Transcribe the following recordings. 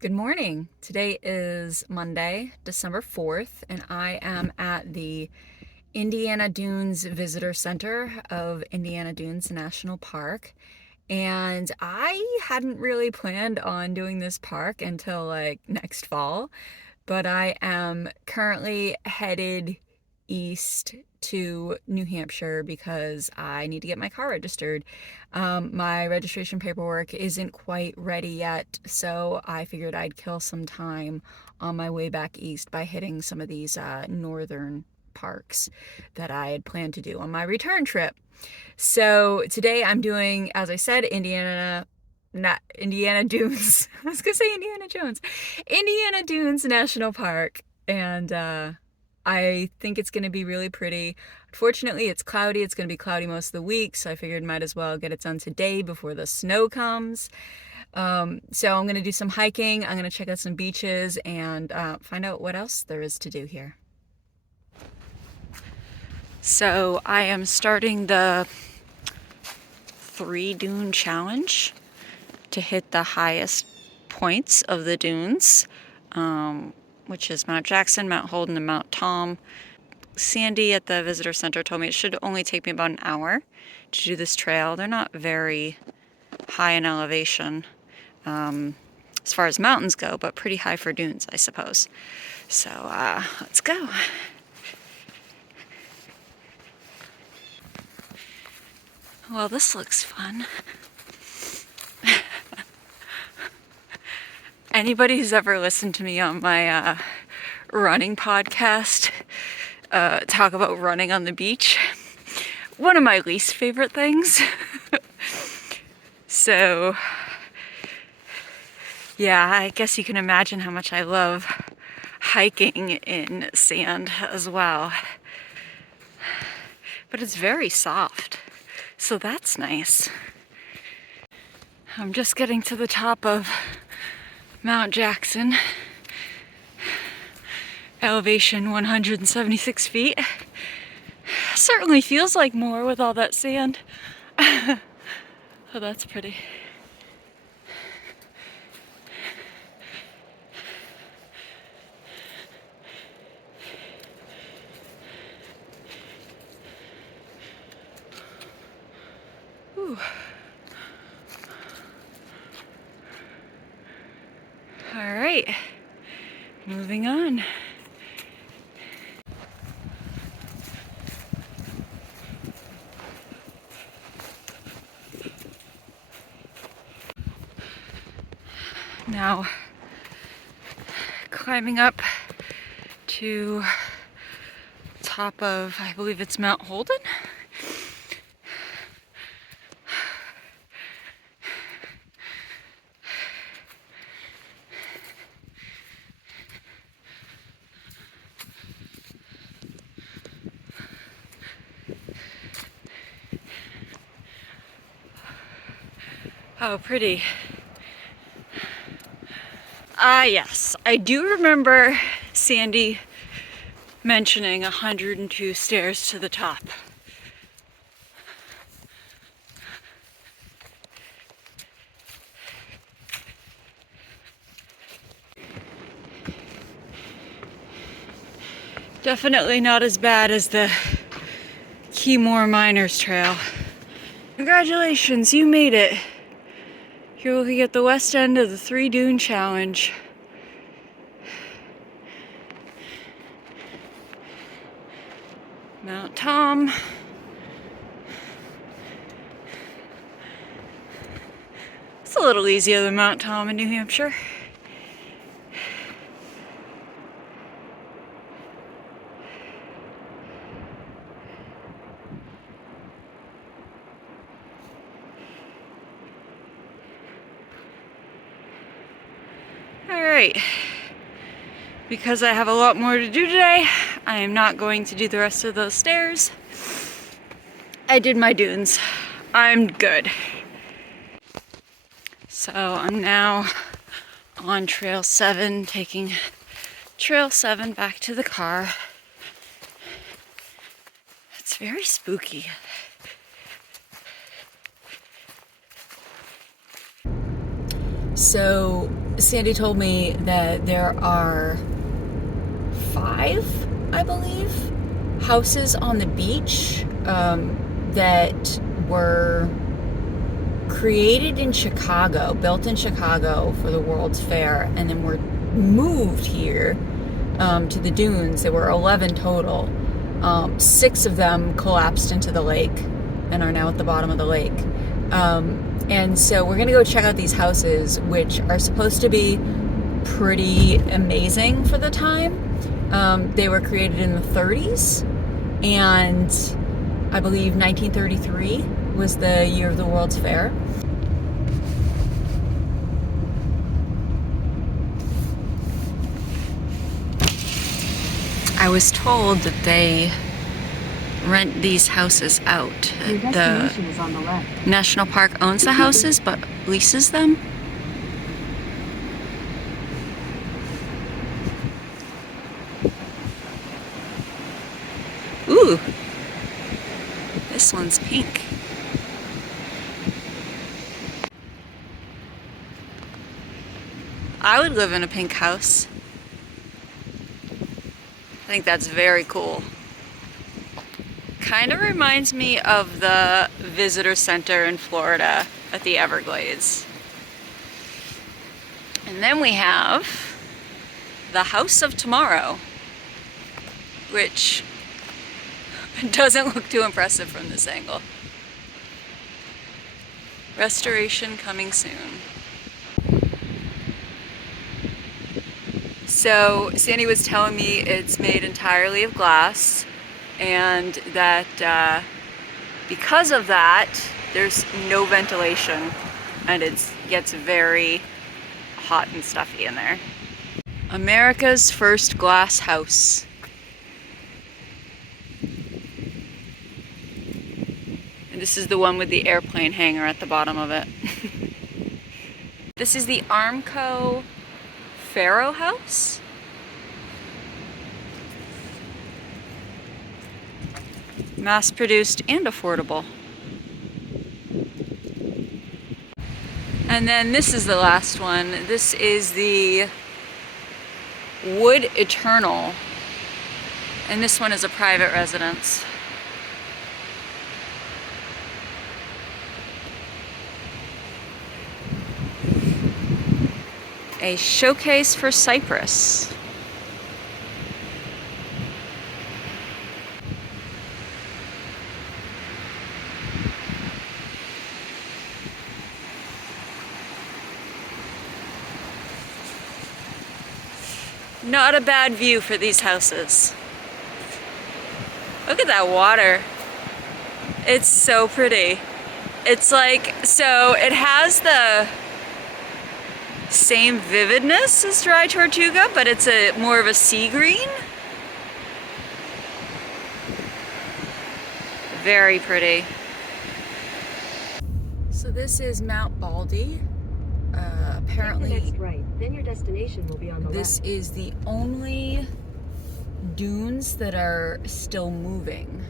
Good morning. Today is Monday, December 4th, and I am at the Indiana Dunes Visitor Center of Indiana Dunes National Park. And I hadn't really planned on doing this park until like next fall, but I am currently headed east to New Hampshire because I need to get my car registered. My registration paperwork isn't quite ready yet, so I figured I'd kill some time on my way back east by hitting some of these northern parks that I had planned to do on my return trip. So today I'm doing, as I said, not Indiana Dunes. I was gonna say Indiana Jones. Indiana Dunes National Park. And I think it's gonna be really pretty. Unfortunately, it's cloudy. It's gonna be cloudy most of the week, so I figured might as well get it done today before the snow comes. So I'm gonna do some hiking. I'm gonna check out some beaches and find out what else there is to do here. So I am starting the 3 dune challenge to hit the highest points of the dunes, which is Mount Jackson, Mount Holden, and Mount Tom. Sandy at the visitor center told me it should only take me about an hour to do this trail. They're not very high in elevation as far as mountains go, but pretty high for dunes, I suppose. So let's go. Well, this looks fun. Anybody who's ever listened to me on my running podcast talk about running on the beach, one of my least favorite things. So, yeah, I guess you can imagine how much I love hiking in sand as well. But it's very soft, so that's nice. I'm just getting to the top of Mount Jackson, elevation 176 feet. Certainly feels like more with all that sand. Oh, that's pretty. Ooh. All right, moving on. Now, climbing up to top of, I believe it's Mount Holden. Oh, pretty. Yes, I do remember Sandy mentioning 102 stairs to the top. Definitely not as bad as the Keymore Miners Trail. Congratulations, you made it. You're looking at the west end of the 3 dune challenge. Mount Tom. It's a little easier than Mount Tom in New Hampshire. Alright, because I have a lot more to do today, I am not going to do the rest of those stairs. I did my dunes. I'm good. So I'm now on Trail 7, taking Trail 7 back to the car. It's very spooky. So Sandy told me that there are 5, I believe, houses on the beach that were created in Chicago, built in Chicago for the World's Fair, and then were moved here to the dunes. There were 11 total. 6 of them collapsed into the lake and are now at the bottom of the lake. And so we're gonna go check out these houses, which are supposed to be pretty amazing for the time. They were created in the 30s, and I believe 1933 was the year of the World's Fair. I was told that they rent these houses out. The National Park owns the houses but leases them. Ooh, this one's pink. I would live in a pink house. I think that's very cool. Kind of reminds me of the visitor center in Florida at the Everglades. And then we have the House of Tomorrow, which doesn't look too impressive from this angle. Restoration coming soon. So Sandy was telling me it's made entirely of glass, and that because of that, there's no ventilation, and it gets very hot and stuffy in there. America's first glass house. And this is the one with the airplane hangar at the bottom of it. This is the Armco Faro house. Mass-produced and affordable. And then this is the last one. This is the Wood Eternal. And this one is a private residence. A showcase for Cyprus. Not a bad view for these houses. Look at that water. It's so pretty. It's like, so it has the same vividness as dry Tortuga, but it's a more of a sea green. Very pretty. So this is Mount Baldy. Apparently, next right. Then your destination will be on the this left. is the only dunes that are still moving.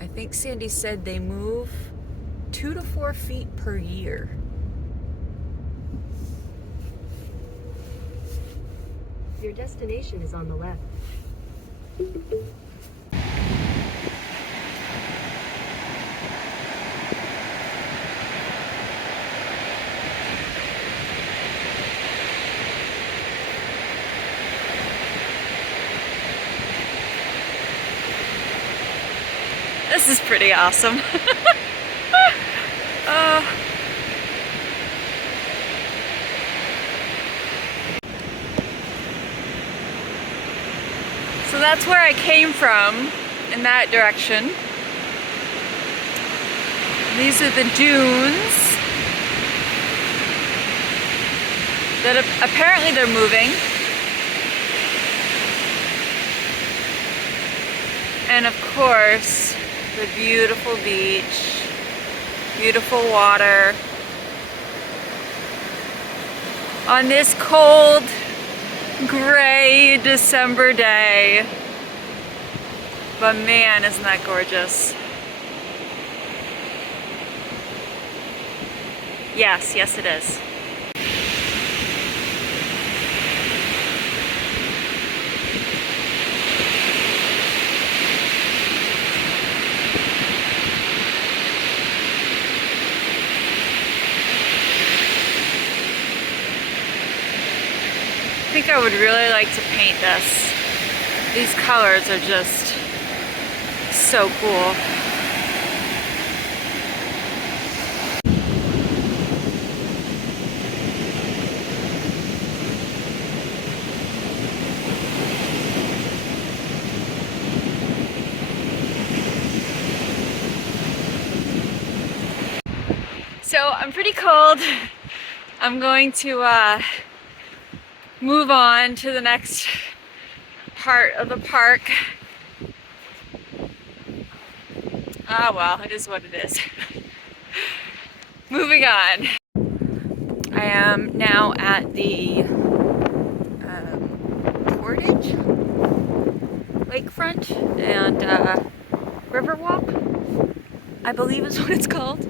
I think Sandy said they move 2 to 4 feet per year. Your destination is on the left. This is pretty awesome. So that's where I came from, in that direction. These are the dunes that apparently they're moving. And of course, the beautiful beach, beautiful water. On this cold, gray December day. But man, isn't that gorgeous. Yes, yes it is. think I would really like to paint this. These colors are just so cool. So I'm pretty cold. I'm going to move on to the next part of the park. Ah, well, it is what it is. Moving on. I am now at the Portage, Lakefront, and Riverwalk, I believe is what it's called.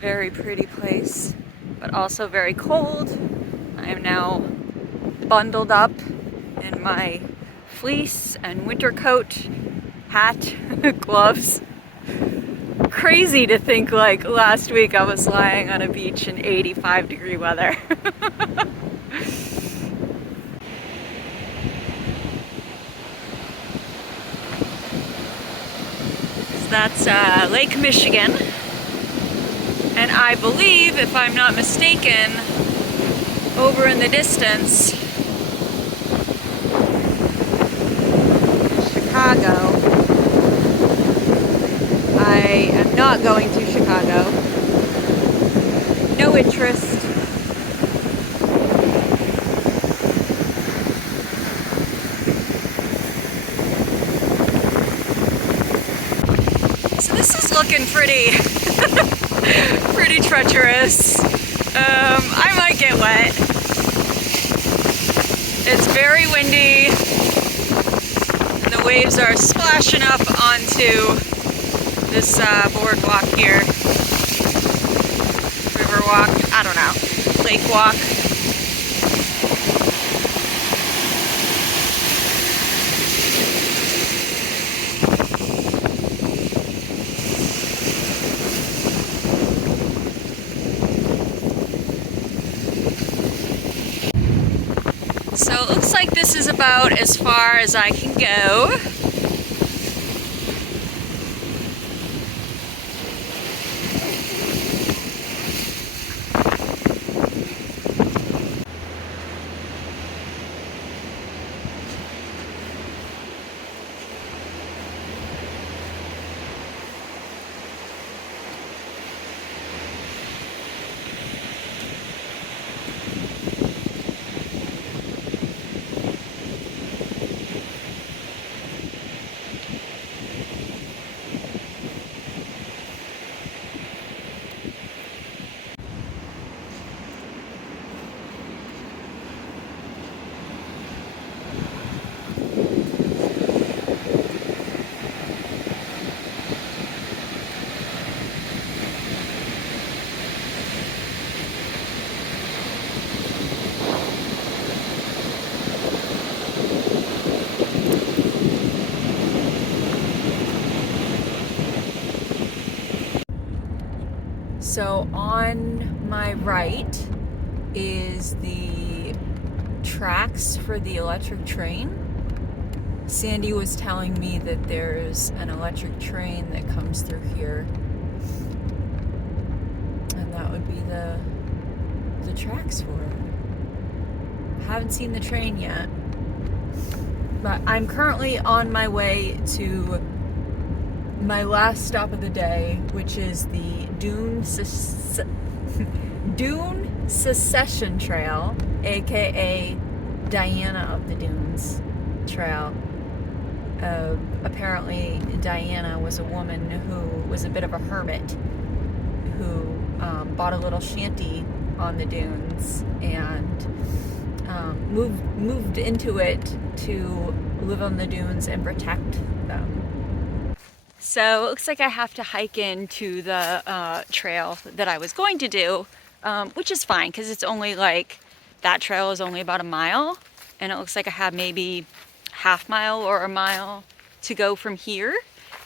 Very pretty place, but also very cold. I am now bundled up in my fleece and winter coat, hat, gloves. Crazy to think like last week I was lying on a beach in 85-degree weather. So that's Lake Michigan. And I believe, if I'm not mistaken, over in the distance, Chicago. I am not going to Chicago. No interest. So this is looking pretty, pretty treacherous. I might get wet. It's very windy, and the waves are splashing up onto this boardwalk here. Riverwalk, I don't know, lake walk. So it looks like this is about as far as I can go. So on my right is the tracks for the electric train. Sandy was telling me that there's an electric train that comes through here, and that would be the tracks for it. I haven't seen the train yet, but I'm currently on my way to my last stop of the day, which is the Dune Secession Trail, aka Diana of the Dunes Trail. Apparently Diana was a woman who was a bit of a hermit, who bought a little shanty on the dunes and moved into it to live on the dunes and protect them. So it looks like I have to hike into the trail that I was going to do, which is fine because it's only like, that trail is only about a mile, and it looks like I have maybe half mile or a mile to go from here.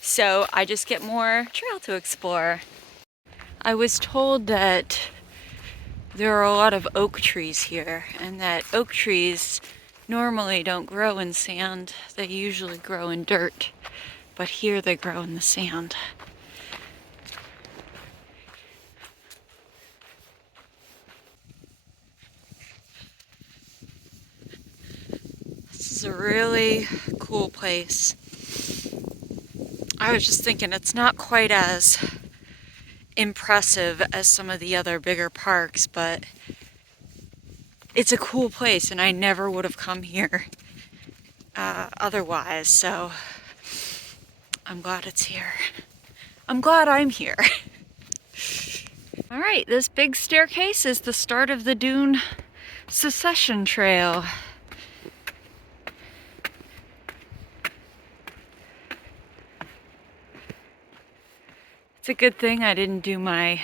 So I just get more trail to explore. I was told that there are a lot of oak trees here, and that oak trees normally don't grow in sand. They usually grow in dirt, but here they grow in the sand. This is a really cool place. I was just thinking it's not quite as impressive as some of the other bigger parks, but it's a cool place and I never would have come here otherwise, so I'm glad it's here. I'm glad I'm here. All right, this big staircase is the start of the Dune Secession Trail. It's a good thing I didn't do my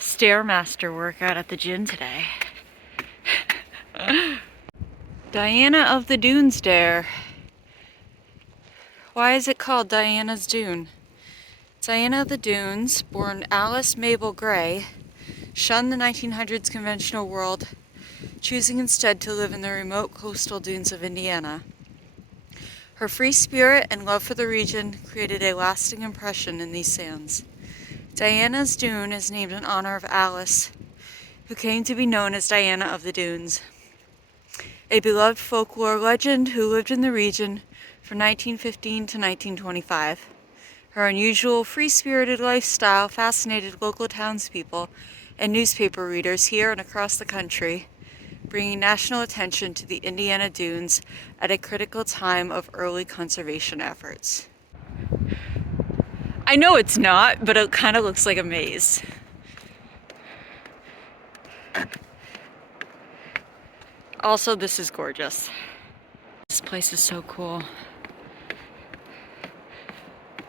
Stairmaster workout at the gym today. Diana of the Dunes Dare. Why is it called Diana's Dune? Diana of the Dunes, born Alice Mabel Gray, shunned the 1900s conventional world, choosing instead to live in the remote coastal dunes of Indiana. Her free spirit and love for the region created a lasting impression in these sands. Diana's Dune is named in honor of Alice, who came to be known as Diana of the Dunes, a beloved folklore legend who lived in the region from 1915 to 1925. Her unusual, free-spirited lifestyle fascinated local townspeople and newspaper readers here and across the country, bringing national attention to the Indiana Dunes at a critical time of early conservation efforts. I know it's not, but it kind of looks like a maze. Also, this is gorgeous. This place is so cool.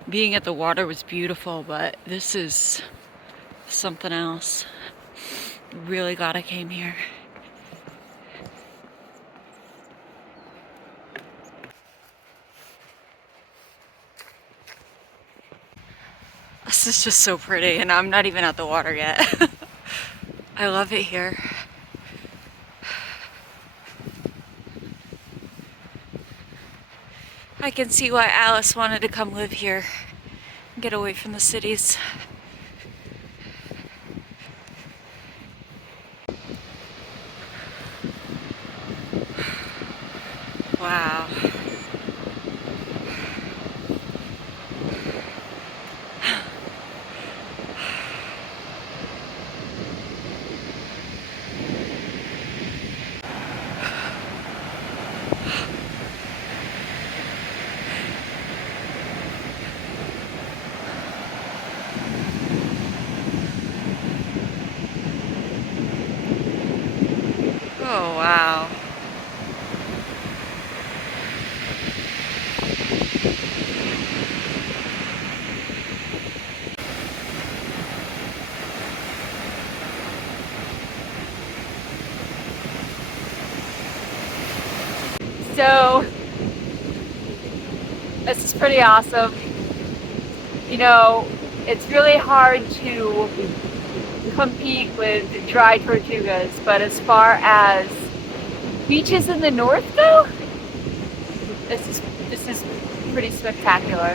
Being at the water was beautiful, but this is something else. Really glad I came here. This is just so pretty, and I'm not even at the water yet. I love it here. I can see why Alice wanted to come live here and get away from the cities. Wow. Oh, wow. So, this is pretty awesome. You know, it's really hard to compete with dry tortugas, but as far as beaches in the north go, this is pretty spectacular.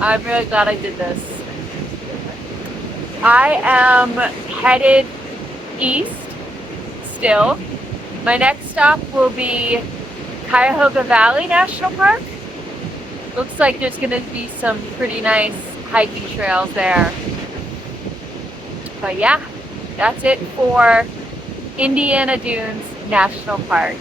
I'm really glad I did this. I am headed east still. My next stop will be Cuyahoga Valley National Park. Looks like there's gonna be some pretty nice hiking trails there. But yeah, that's it for Indiana Dunes National Park.